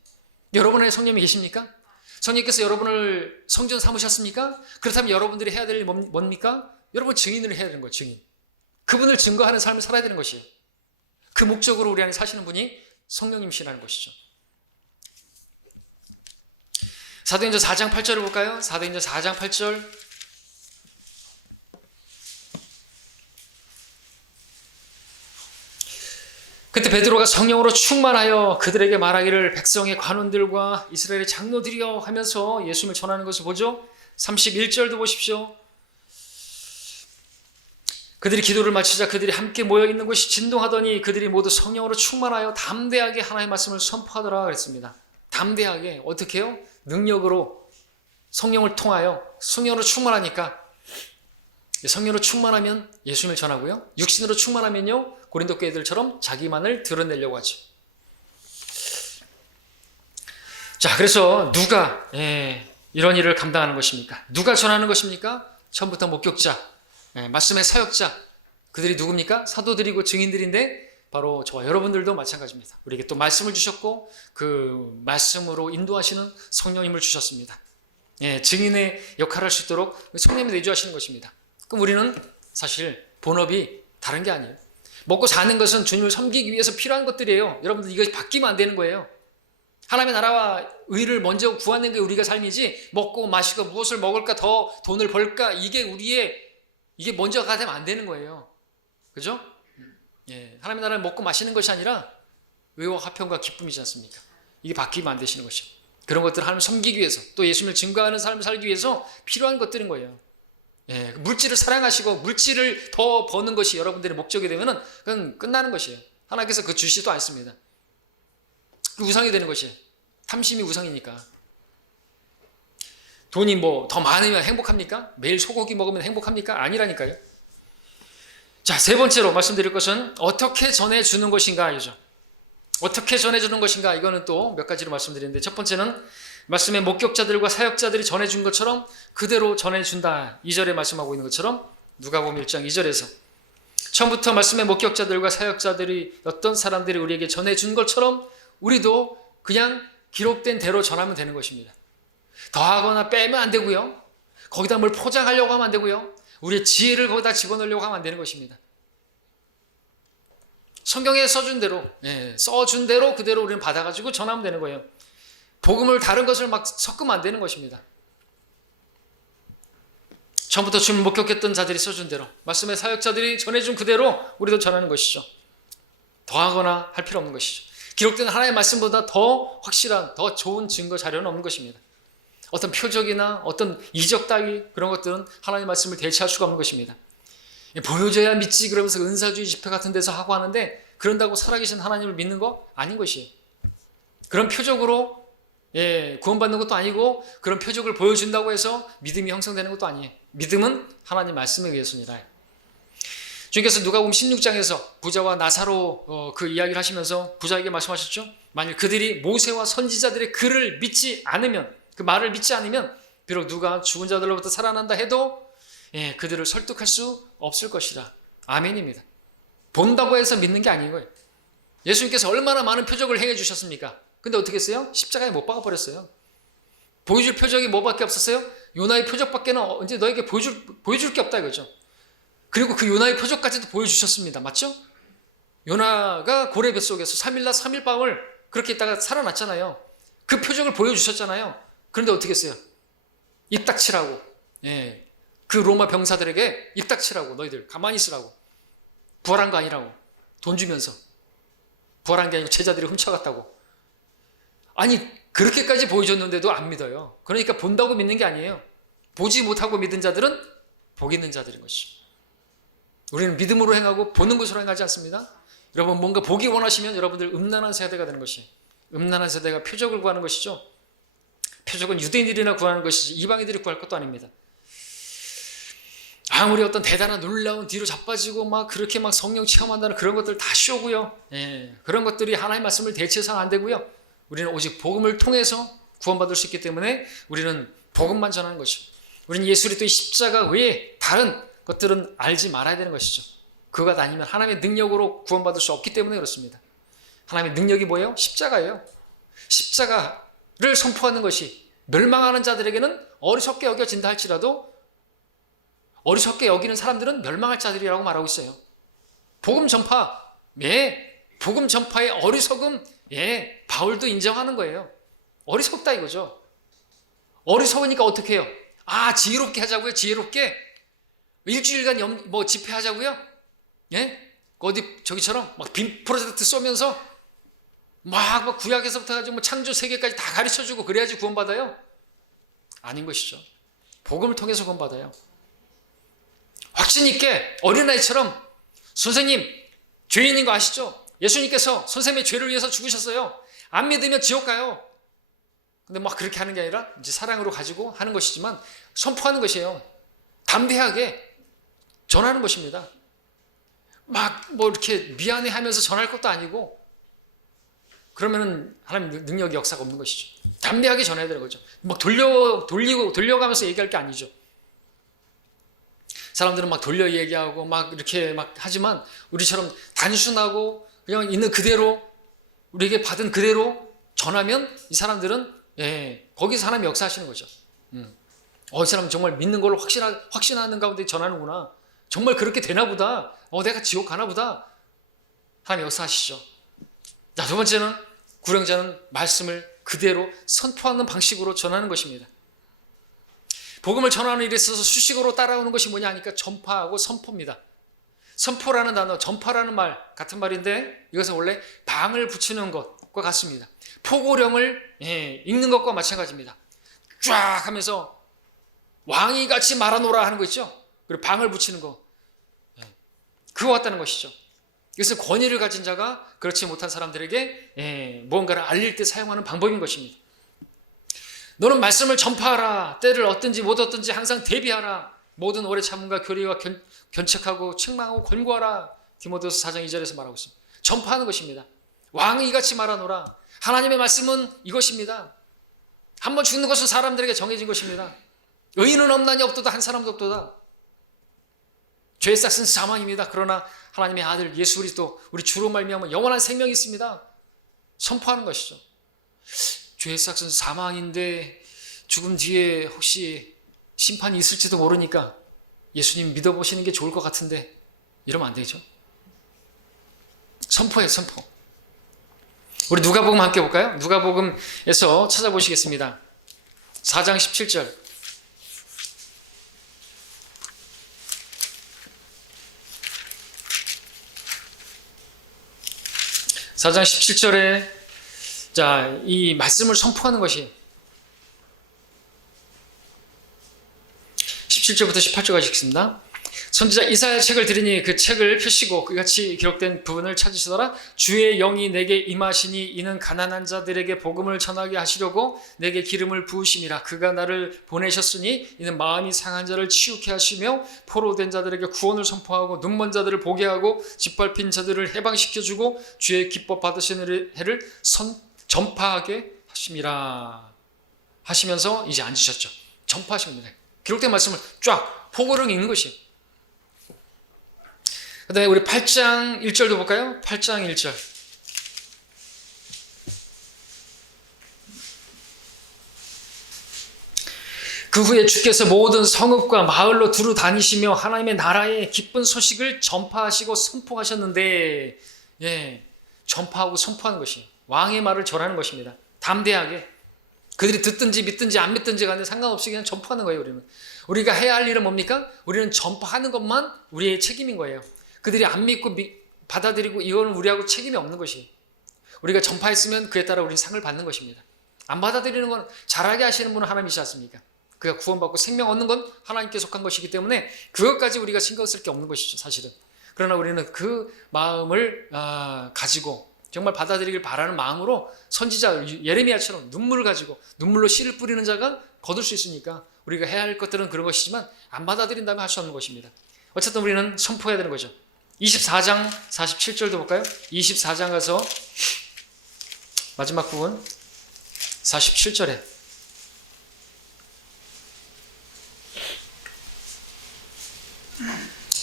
여러분 안에 성령이 계십니까? 성령께서 여러분을 성전 삼으셨습니까? 그렇다면 여러분들이 해야 될 일이 뭡니까? 여러분 증인을 해야 되는 거예요. 증인. 그분을 증거하는 삶을 살아야 되는 것이에요. 그 목적으로 우리 안에 사시는 분이 성령님이시라는 것이죠. 사도행전 4장 8절을 볼까요? 사도행전 4장 8절. 그때 베드로가 성령으로 충만하여 그들에게 말하기를 백성의 관원들과 이스라엘의 장로들이여 하면서 예수님을 전하는 것을 보죠. 31절도 보십시오. 그들이 기도를 마치자 그들이 함께 모여 있는 곳이 진동하더니 그들이 모두 성령으로 충만하여 담대하게 하나님의 말씀을 선포하더라 그랬습니다. 담대하게 어떻게 해요? 능력으로 성령을 통하여 성령으로 충만하니까, 성령으로 충만하면 예수님을 전하고요. 육신으로 충만하면요 고린도 교회들처럼 자기만을 드러내려고 하죠. 자, 그래서 누가 이런 일을 감당하는 것입니까? 누가 전하는 것입니까? 처음부터 목격자, 말씀의 사역자, 그들이 누굽니까? 사도들이고 증인들인데 바로 저와 여러분들도 마찬가지입니다. 우리에게 또 말씀을 주셨고 그 말씀으로 인도하시는 성령님을 주셨습니다. 증인의 역할을 할 수 있도록 성령님이 내주하시는 것입니다. 그럼 우리는 사실 본업이 다른 게 아니에요. 먹고 사는 것은 주님을 섬기기 위해서 필요한 것들이에요. 여러분들 이것이 바뀌면 안 되는 거예요. 하나님의 나라와 의를 먼저 구하는 게 우리가 삶이지, 먹고 마시고 무엇을 먹을까 더 돈을 벌까 이게 먼저가 되면 안 되는 거예요. 그죠? 하나님의 나라를 먹고 마시는 것이 아니라 의와 화평과 기쁨이지 않습니까? 이게 바뀌면 안 되시는 것이죠. 그런 것들을 하나님을 섬기기 위해서 또 예수님을 증거하는 삶을 살기 위해서 필요한 것들인 거예요. 물질을 사랑하시고 물질을 더 버는 것이 여러분들의 목적이 되면 그건 끝나는 것이에요. 하나님께서 그 주시지도 않습니다. 우상이 되는 것이에요. 탐심이 우상이니까. 돈이 뭐 더 많으면 행복합니까? 매일 소고기 먹으면 행복합니까? 아니라니까요. 자, 세 번째로 말씀드릴 것은 어떻게 전해주는 것인가 이죠. 어떻게 전해주는 것인가, 이거는 또 몇 가지로 말씀드리는데, 첫 번째는 말씀의 목격자들과 사역자들이 전해준 것처럼 그대로 전해준다. 2절에 말씀하고 있는 것처럼 누가복음 1장 2절에서 처음부터 말씀의 목격자들과 사역자들이 어떤 사람들이 우리에게 전해준 것처럼 우리도 그냥 기록된 대로 전하면 되는 것입니다. 더하거나 빼면 안 되고요. 거기다 뭘 포장하려고 하면 안 되고요. 우리의 지혜를 거기다 집어넣으려고 하면 안 되는 것입니다. 성경에 써준 대로 그대로 우리는 받아가지고 전하면 되는 거예요. 복음을 다른 것을 막 섞으면 안 되는 것입니다. 처음부터 주님을 목격했던 자들이 써준 대로, 말씀의 사역자들이 전해준 그대로 우리도 전하는 것이죠. 더하거나 할 필요 없는 것이죠. 기록된 하나님의 말씀보다 더 확실한, 더 좋은 증거 자료는 없는 것입니다. 어떤 표적이나 어떤 이적 따위 그런 것들은 하나님의 말씀을 대체할 수가 없는 것입니다. 보여줘야 믿지 그러면서 은사주의 집회 같은 데서 하고 하는데 그런다고 살아계신 하나님을 믿는 거 아닌 것이에요. 그런 표적으로 구원받는 것도 아니고 그런 표적을 보여준다고 해서 믿음이 형성되는 것도 아니에요. 믿음은 하나님 말씀에 의해서입니다. 주님께서 누가복음 16장에서 부자와 나사로 그 이야기를 하시면서 부자에게 말씀하셨죠. 만일 그들이 모세와 선지자들의 글을 믿지 않으면, 그 말을 믿지 않으면 비록 누가 죽은 자들로부터 살아난다 해도 그들을 설득할 수 없을 것이다. 아멘입니다. 본다고 해서 믿는 게 아닌 거예요. 예수님께서 얼마나 많은 표적을 행해 주셨습니까? 근데 어떻게 했어요? 십자가에 못 박아 버렸어요. 보여줄 표적이 뭐밖에 없었어요? 요나의 표적밖에는 이제 너에게 보여줄 게 없다 이거죠. 그리고 그 요나의 표적까지도 보여주셨습니다. 맞죠? 요나가 고래 뱃속에서 3일날 3일 밤을 그렇게 있다가 살아났잖아요. 그 표적을 보여주셨잖아요. 그런데 어떻게 했어요? 입 닥치라고. 그 로마 병사들에게 입 닥치라고, 너희들 가만히 있으라고. 부활한 거 아니라고. 돈 주면서. 부활한 게 아니고 제자들이 훔쳐갔다고. 아니 그렇게까지 보여줬는데도 안 믿어요. 그러니까 본다고 믿는 게 아니에요. 보지 못하고 믿은 자들은 복 있는 자들인 것이죠. 우리는 믿음으로 행하고 보는 것으로 행하지 않습니다. 여러분 뭔가 보기 원하시면 여러분들 음란한 세대가 되는 것이에요. 음란한 세대가 표적을 구하는 것이죠. 표적은 유대인들이나 구하는 것이지 이방인들이 구할 것도 아닙니다. 아무리 어떤 대단한 놀라운 뒤로 자빠지고 막 그렇게 막 성령 체험한다는 그런 것들 다 쇼고요. 그런 것들이 하나님의 말씀을 대체해서는 안 되고요. 우리는 오직 복음을 통해서 구원받을 수 있기 때문에 우리는 복음만 전하는 것이죠. 우리는 예수 그리스도의 십자가 외에 다른 것들은 알지 말아야 되는 것이죠. 그가 아니면 하나님의 능력으로 구원받을 수 없기 때문에 그렇습니다. 하나님의 능력이 뭐예요? 십자가예요. 십자가를 선포하는 것이 멸망하는 자들에게는 어리석게 여겨진다 할지라도 어리석게 여기는 사람들은 멸망할 자들이라고 말하고 있어요. 복음 전파, 복음 전파의 어리석음, 바울도 인정하는 거예요. 어리석다 이거죠. 어리석으니까 어떻게 해요? 지혜롭게 하자고요. 지혜롭게 일주일간 집회하자고요. 어디 저기처럼 막 빔 프로젝트 쏘면서 막 구약에서부터 가지고 창조 세계까지 다 가르쳐주고 그래야지 구원받아요? 아닌 것이죠. 복음을 통해서 구원받아요. 확신 있게 어린아이처럼 선생님 죄인인 거 아시죠? 예수님께서 선생님의 죄를 위해서 죽으셨어요. 안 믿으면 지옥 가요. 근데 막 그렇게 하는 게 아니라 이제 사랑으로 가지고 하는 것이지만 선포하는 것이에요. 담대하게 전하는 것입니다. 막 이렇게 미안해 하면서 전할 것도 아니고 그러면은 하나님 능력의 역사가 없는 것이죠. 담대하게 전해야 되는 거죠. 막 돌려가면서 얘기할 게 아니죠. 사람들은 막 돌려 얘기하고 막 이렇게 막 하지만 우리처럼 단순하고 그냥 있는 그대로 우리에게 받은 그대로 전하면 이 사람들은 거기서 하나님 역사하시는 거죠. 이 사람은 정말 믿는 걸로 확신하는 가운데 전하는구나. 정말 그렇게 되나 보다. 내가 지옥 가나 보다. 하나님 역사하시죠. 자, 두 번째는 구령자는 말씀을 그대로 선포하는 방식으로 전하는 것입니다. 복음을 전하는 일에 있어서 수식어로 따라오는 것이 뭐냐 하니까 전파하고 선포입니다. 선포라는 단어, 전파라는 말 같은 말인데 이것은 원래 방을 붙이는 것과 같습니다. 포고령을 읽는 것과 마찬가지입니다. 쫙 하면서 왕이 같이 말하노라 하는 거 있죠. 그리고 방을 붙이는 거. 그거 같다는 것이죠. 이것은 권위를 가진 자가 그렇지 못한 사람들에게 무언가를 알릴 때 사용하는 방법인 것입니다. 너는 말씀을 전파하라. 때를 얻든지 못 얻든지 항상 대비하라. 모든 오래 참음과 교리와 견책하고 책망하고 권고하라. 디모데후서 4장 2절에서 말하고 있습니다. 전파하는 것입니다. 왕이 이같이 말하노라. 하나님의 말씀은 이것입니다. 한번 죽는 것은 사람들에게 정해진 것입니다. 의인은 없나니 없도다 한 사람도 없도다. 죄의 싹은 사망입니다. 그러나 하나님의 아들 예수 그리스도 우리 주로 말미암아 영원한 생명이 있습니다. 선포하는 것이죠. 죄의 싹은 사망인데 죽음 뒤에 혹시 심판이 있을지도 모르니까 예수님 믿어보시는 게 좋을 것 같은데 이러면 안 되죠. 선포예요, 선포. 우리 누가복음 함께 볼까요? 누가복음에서 찾아보시겠습니다. 4장 17절. 4장 17절에 자, 이 말씀을 선포하는 것이 17절부터 18절까지 읽습니다. 선지자 이사야 책을 들으니 그 책을 펴시고 그같이 기록된 부분을 찾으시더라. 주의 영이 내게 임하시니 이는 가난한 자들에게 복음을 전하게 하시려고 내게 기름을 부으심이라. 그가 나를 보내셨으니 이는 마음이 상한 자를 치유케 하시며 포로된 자들에게 구원을 선포하고 눈먼 자들을 보게 하고 짓밟힌 자들을 해방시켜주고 주의 기법 받으시는 해를 전파하게 하심이라 하시면서 이제 앉으셨죠. 전파하신 겁니다. 기록된 말씀을 쫙 포고를 읽는 것이에요. 그 다음에 우리 8장 1절도 볼까요? 8장 1절. 그 후에 주께서 모든 성읍과 마을로 두루 다니시며 하나님의 나라의 기쁜 소식을 전파하시고 선포하셨는데, 예, 전파하고 선포하는 것이 왕의 말을 전하는 것입니다. 담대하게. 그들이 듣든지 믿든지 안 믿든지 간에 상관없이 그냥 전파하는 거예요. 우리가 해야 할 일은 뭡니까? 우리는 전파하는 것만 우리의 책임인 거예요. 그들이 안 믿고 받아들이고 이거는 우리하고 책임이 없는 것이. 우리가 전파했으면 그에 따라 우리는 상을 받는 것입니다. 안 받아들이는 건 잘하게 하시는 분은 하나님이시지 않습니까? 그가 구원받고 생명 얻는 건 하나님께 속한 것이기 때문에 그것까지 우리가 신경 쓸 게 없는 것이죠, 사실은. 그러나 우리는 그 마음을 가지고 정말 받아들이길 바라는 마음으로 선지자 예레미야처럼 눈물을 가지고 눈물로 씨를 뿌리는 자가 거둘 수 있으니까 우리가 해야 할 것들은 그런 것이지만 안 받아들인다면 할 수 없는 것입니다. 어쨌든 우리는 선포해야 되는 거죠. 24장 47절도 볼까요? 24장 가서 마지막 부분 47절에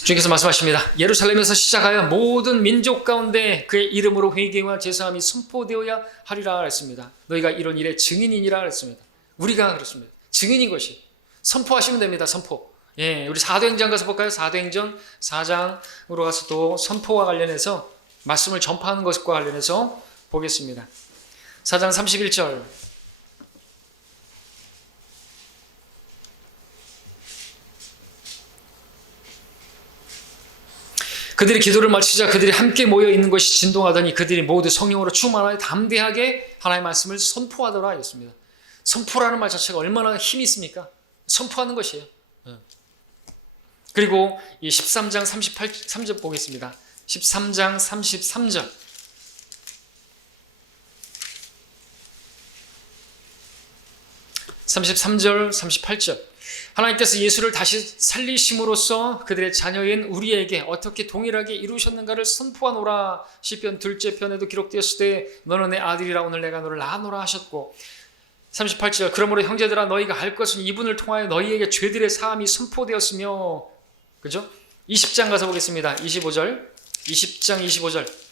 주께서 말씀하십니다. 예루살렘에서 시작하여 모든 민족 가운데 그의 이름으로 회개와 제사함이 선포되어야 하리라 했습니다. 너희가 이런 일의 증인이니라 했습니다. 우리가 그렇습니다. 증인인 것이. 선포하시면 됩니다. 선포. 예, 우리 사도행전 가서 볼까요? 사도행전 4장으로 가서 또 선포와 관련해서 말씀을 전파하는 것과 관련해서 보겠습니다. 4장 31절. 그들이 기도를 마치자 그들이 함께 모여 있는 것이 진동하더니 그들이 모두 성령으로 충만하여 담대하게 하나님의 말씀을 선포하더라 했습니다. 선포라는 말 자체가 얼마나 힘이 있습니까? 선포하는 것이에요. 그리고 이 13장 33절 보겠습니다. 13장 33절. (33절) (38절) 하나님께서 예수를 다시 살리심으로써 그들의 자녀인 우리에게 어떻게 동일하게 이루셨는가를 선포하노라. 시편 2째 편에도 기록되었을 때 너는 내 아들이라 오늘 내가 너를 낳아노라 하셨고 38절 그러므로 형제들아 너희가 할 것은 이분을 통하여 너희에게 죄들의 사함이 선포되었으며 그죠? 20장 가서 보겠습니다. 25절 20장 25절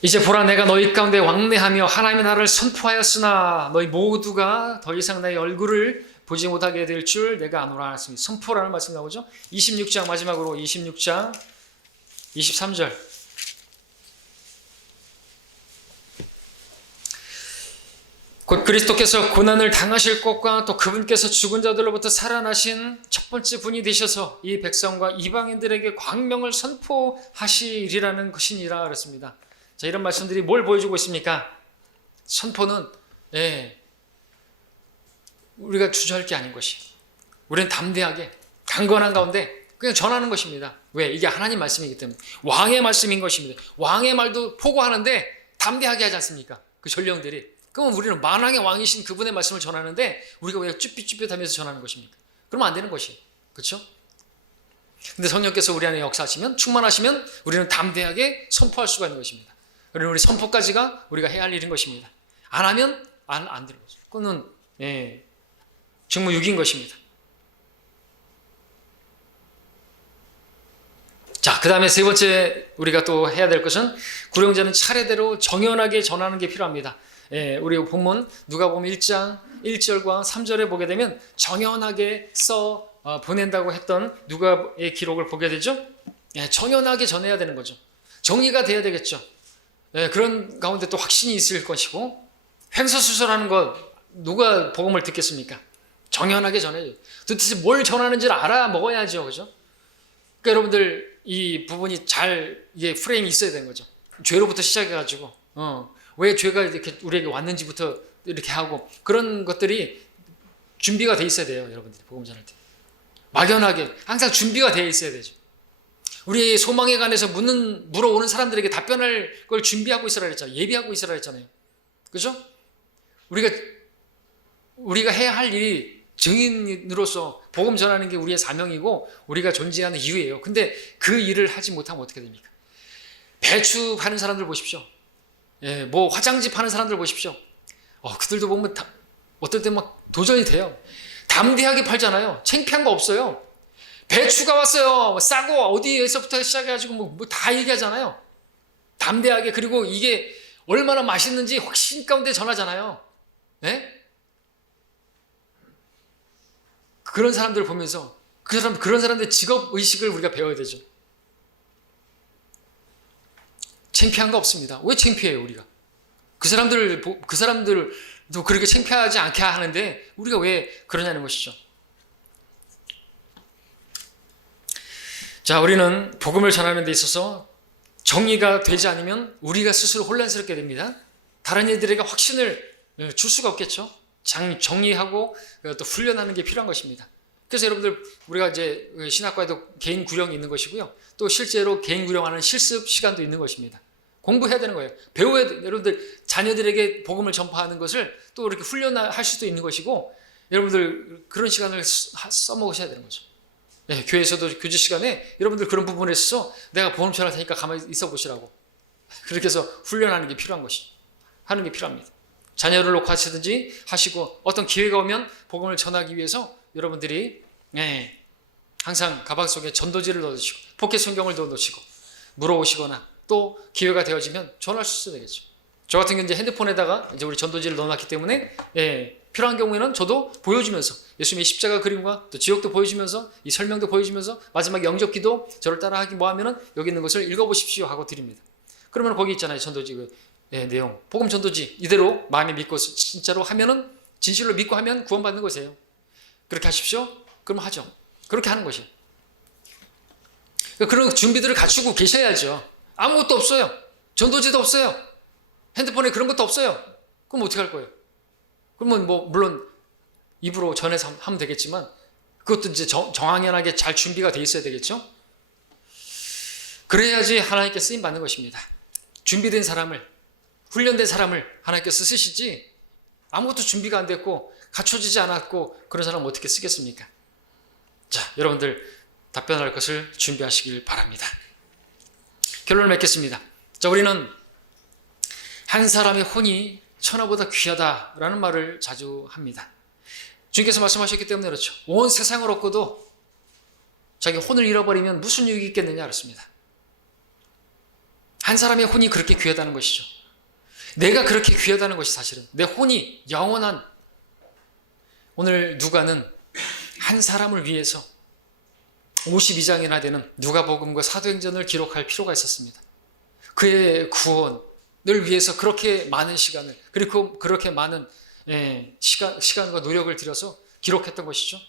이제 보라 내가 너희 가운데 왕래하며 하나님의 나라를 선포하였으나 너희 모두가 더 이상 나의 얼굴을 보지 못하게 될 줄 내가 아노라 했습니다. 선포라는 말씀이 나오죠. 26장 마지막으로 26장 23절 곧 그리스도께서 고난을 당하실 것과 또 그분께서 죽은 자들로부터 살아나신 첫 번째 분이 되셔서 이 백성과 이방인들에게 광명을 선포하시리라는 것이니라 그랬습니다. 자, 이런 말씀들이 뭘 보여주고 있습니까? 선포는 우리가 주저할 게 아닌 것이. 우리는 담대하게 강건한 가운데 그냥 전하는 것입니다. 왜? 이게 하나님 말씀이기 때문에. 왕의 말씀인 것입니다. 왕의 말도 포고하는데 담대하게 하지 않습니까? 그 전령들이. 그러면 우리는 만왕의 왕이신 그분의 말씀을 전하는데 우리가 왜 쭈삣쭈삣하면서 전하는 것입니까? 그러면 안 되는 것이. 그렇죠? 근데 성령께서 우리 안에 역사하시면 충만하시면 우리는 담대하게 선포할 수가 있는 것입니다. 그리고 우리 선포까지가 우리가 해야 할 일인 것입니다. 안 하면 안 되는 거죠. 그거는 직무유기인 것입니다. 자, 그 다음에 세 번째 우리가 또 해야 될 것은 구령자는 차례대로 정연하게 전하는 게 필요합니다. 우리 본문 누가복음 1장 1절과 3절에 보게 되면 정연하게 보낸다고 했던 누가의 기록을 보게 되죠. 정연하게 전해야 되는 거죠. 정리가 돼야 되겠죠. 그런 가운데 또 확신이 있을 것이고 횡설수설하는 것 누가 복음을 듣겠습니까? 정연하게 전해요. 도대체 뭘 전하는지를 알아 먹어야죠. 그죠? 그러니까 여러분들 이 부분이 잘 이게 프레임이 있어야 되는 거죠. 죄로부터 시작해가지고 왜 죄가 이렇게 우리에게 왔는지부터 이렇게 하고 그런 것들이 준비가 돼 있어야 돼요. 여러분들이 복음 전할 때 막연하게 항상 준비가 돼 있어야 되죠. 우리의 소망에 관해서 물어오는 사람들에게 답변할 걸 준비하고 있으라 그랬잖아요. 예비하고 있으라 그랬잖아요. 그죠? 우리가 해야 할 일이 증인으로서 복음 전하는 게 우리의 사명이고 우리가 존재하는 이유예요. 근데 그 일을 하지 못하면 어떻게 됩니까? 배추 파는 사람들 보십시오. 예, 뭐 화장지 파는 사람들 보십시오. 그들도 보면 어떨 때 막 도전이 돼요. 담대하게 팔잖아요. 창피한 거 없어요. 배추가 왔어요. 싸고 어디에서부터 시작해가지고 뭐 다 얘기하잖아요. 담대하게. 그리고 이게 얼마나 맛있는지 확신 가운데 전하잖아요. 예? 그런 사람들을 보면서 그런 사람들의 직업 의식을 우리가 배워야 되죠. 창피한 거 없습니다. 왜 창피해요, 우리가? 그 사람들도 그렇게 창피하지 않게 하는데 우리가 왜 그러냐는 것이죠. 자, 우리는 복음을 전하는 데 있어서 정의가 되지 않으면 우리가 스스로 혼란스럽게 됩니다. 다른 이들에게 확신을 줄 수가 없겠죠. 정의하고 또 훈련하는 게 필요한 것입니다. 그래서 여러분들 우리가 이제 신학과에도 개인 구령이 있는 것이고요. 또 실제로 개인 구령하는 실습 시간도 있는 것입니다. 공부해야 되는 거예요. 배워야 돼요. 여러분들 자녀들에게 복음을 전파하는 것을 또 이렇게 훈련할 수도 있는 것이고 여러분들 그런 시간을 써먹으셔야 되는 거죠. 네, 교회에서도 교제 시간에 여러분들 그런 부분에 있어서 내가 복음 전할 테니까 가만히 있어 보시라고 그렇게 해서 훈련하는 게 필요한 것이죠. 하는 게 필요합니다. 자녀를 놓고 하시든지 하시고 어떤 기회가 오면 복음을 전하기 위해서 여러분들이 항상 가방 속에 전도지를 넣으시고 포켓 성경을 넣으시고 물어오시거나 또 기회가 되어지면 전할 수 있어야 되겠죠. 저 같은 경우는 이제 핸드폰에다가 이제 우리 전도지를 넣어놨기 때문에 필요한 경우에는 저도 보여주면서 예수님의 십자가 그림과 또 지옥도 보여주면서 이 설명도 보여주면서 마지막 영접기도 저를 따라하기 뭐하면은 여기 있는 것을 읽어보십시오 하고 드립니다. 그러면 거기 있잖아요. 전도지 내용 복음 전도지 이대로 마음에 믿고 진짜로 하면은 진실로 믿고 하면 구원받는 것이에요. 그렇게 하십시오. 그럼 하죠. 그렇게 하는 것이에요. 그런 준비들을 갖추고 계셔야죠. 아무것도 없어요. 전도지도 없어요. 핸드폰에 그런 것도 없어요. 그럼 어떻게 할 거예요? 그러면 뭐 물론 입으로 전해서 하면 되겠지만 그것도 이제 정확하게 잘 준비가 돼 있어야 되겠죠. 그래야지 하나님께 쓰임 받는 것입니다. 준비된 사람을 훈련된 사람을 하나님께서 쓰시지 아무것도 준비가 안 됐고 갖춰지지 않았고 그런 사람 어떻게 쓰겠습니까? 자, 여러분들 답변할 것을 준비하시길 바랍니다. 결론을 맺겠습니다. 자, 우리는 한 사람의 혼이 천하보다 귀하다라는 말을 자주 합니다. 주님께서 말씀하셨기 때문에 그렇죠. 온 세상을 얻고도 자기 혼을 잃어버리면 무슨 유익이 있겠느냐 그렇습니다. 한 사람의 혼이 그렇게 귀하다는 것이죠. 내가 그렇게 귀하다는 것이 사실은 내 혼이 영원한 오늘 누가는 한 사람을 위해서 52장이나 되는 누가복음과 사도행전을 기록할 필요가 있었습니다. 그의 구원을 위해서 그렇게 많은 시간을 그리고 그렇게 많은 시간과 노력을 들여서 기록했던 것이죠.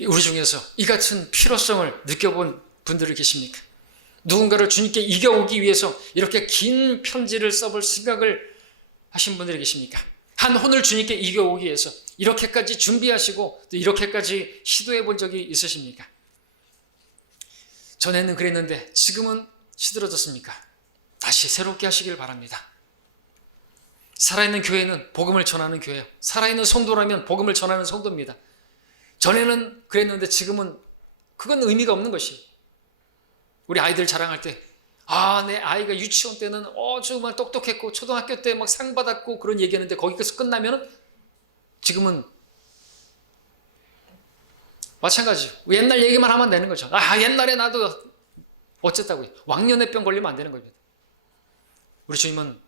우리 중에서 이 같은 필요성을 느껴본 분들이 계십니까? 누군가를 주님께 이겨오기 위해서 이렇게 긴 편지를 써볼 생각을 하신 분들이 계십니까? 한 혼을 주님께 이겨오기 위해서 이렇게까지 준비하시고 또 이렇게까지 시도해 본 적이 있으십니까? 전에는 그랬는데 지금은 시들어졌습니까? 다시 새롭게 하시길 바랍니다. 살아있는 교회는 복음을 전하는 교회예요. 살아있는 성도라면 복음을 전하는 성도입니다. 전에는 그랬는데 지금은 그건 의미가 없는 것이에요. 우리 아이들 자랑할 때 내 아이가 유치원 때는 정말 똑똑했고 초등학교 때 막 상 받았고 그런 얘기하는데 거기서 끝나면 지금은 마찬가지죠. 옛날 얘기만 하면 되는 거죠. 옛날에 나도 어쨌다고요. 왕년의 병 걸리면 안 되는 겁니다. 우리 주님은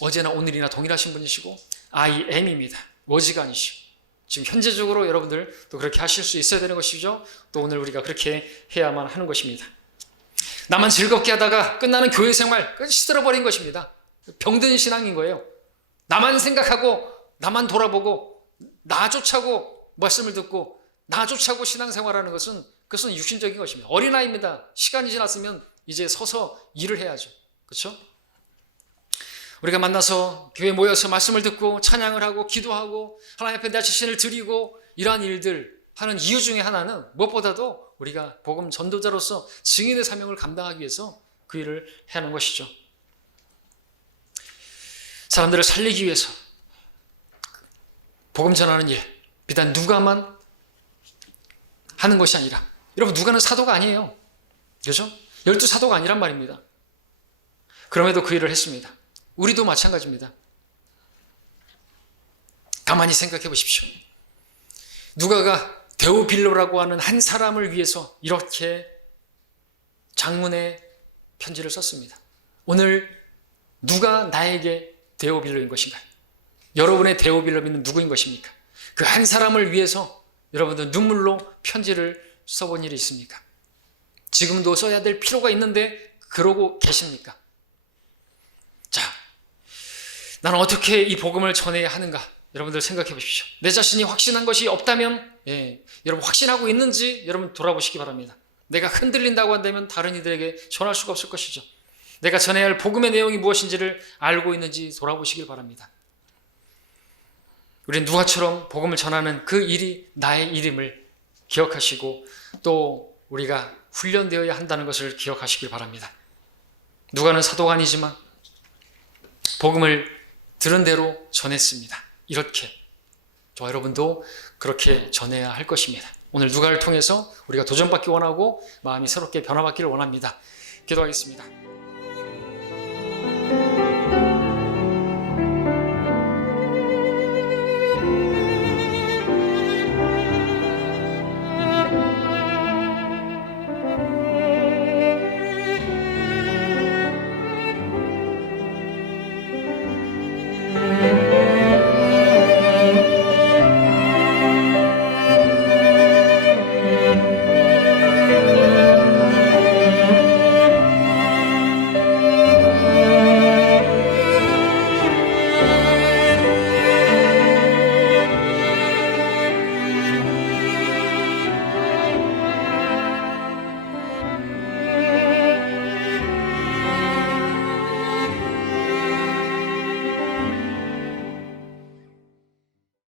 어제나 오늘이나 동일하신 분이시고 I am입니다. 워즈가 아니시고 지금 현재적으로 여러분들 또 그렇게 하실 수 있어야 되는 것이죠. 또 오늘 우리가 그렇게 해야만 하는 것입니다. 나만 즐겁게 하다가 끝나는 교회 생활 시들어버린 것입니다. 병든 신앙인 거예요. 나만 생각하고 나만 돌아보고 나 쫓아고 말씀을 듣고 나 쫓아고 신앙생활하는 것은 그것은 육신적인 것입니다. 어린아이입니다. 시간이 지났으면 이제 서서 일을 해야죠. 그렇죠? 우리가 만나서 교회에 모여서 말씀을 듣고 찬양을 하고 기도하고 하나님 앞에 내 자신을 드리고 이러한 일들 하는 이유 중에 하나는 무엇보다도 우리가 복음 전도자로서 증인의 사명을 감당하기 위해서 그 일을 해야 하는 것이죠. 사람들을 살리기 위해서 복음 전하는 일, 비단 누가만 하는 것이 아니라, 여러분 누가는 사도가 아니에요. 그렇죠? 12사도가 아니란 말입니다. 그럼에도 그 일을 했습니다. 우리도 마찬가지입니다. 가만히 생각해 보십시오. 누가가 데오빌로라고 하는 한 사람을 위해서 이렇게 장문의 편지를 썼습니다. 오늘 누가 나에게 데오빌로인 것인가요? 여러분의 데오빌로는 누구인 것입니까? 그 한 사람을 위해서 여러분들 눈물로 편지를 써본 일이 있습니까? 지금도 써야 될 필요가 있는데 그러고 계십니까? 자, 나는 어떻게 이 복음을 전해야 하는가? 여러분들 생각해 보십시오. 내 자신이 확신한 것이 없다면 여러분 확신하고 있는지 여러분 돌아보시기 바랍니다. 내가 흔들린다고 한다면 다른 이들에게 전할 수가 없을 것이죠. 내가 전해야 할 복음의 내용이 무엇인지를 알고 있는지 돌아보시길 바랍니다. 우리는 누가처럼 복음을 전하는 그 일이 나의 일임을 기억하시고 또 우리가 훈련되어야 한다는 것을 기억하시길 바랍니다. 누가는 사도가 아니지만 복음을 들은 대로 전했습니다. 이렇게 저와 여러분도 그렇게 전해야 할 것입니다. 오늘 누가를 통해서 우리가 도전받기 원하고 마음이 새롭게 변화받기를 원합니다. 기도하겠습니다.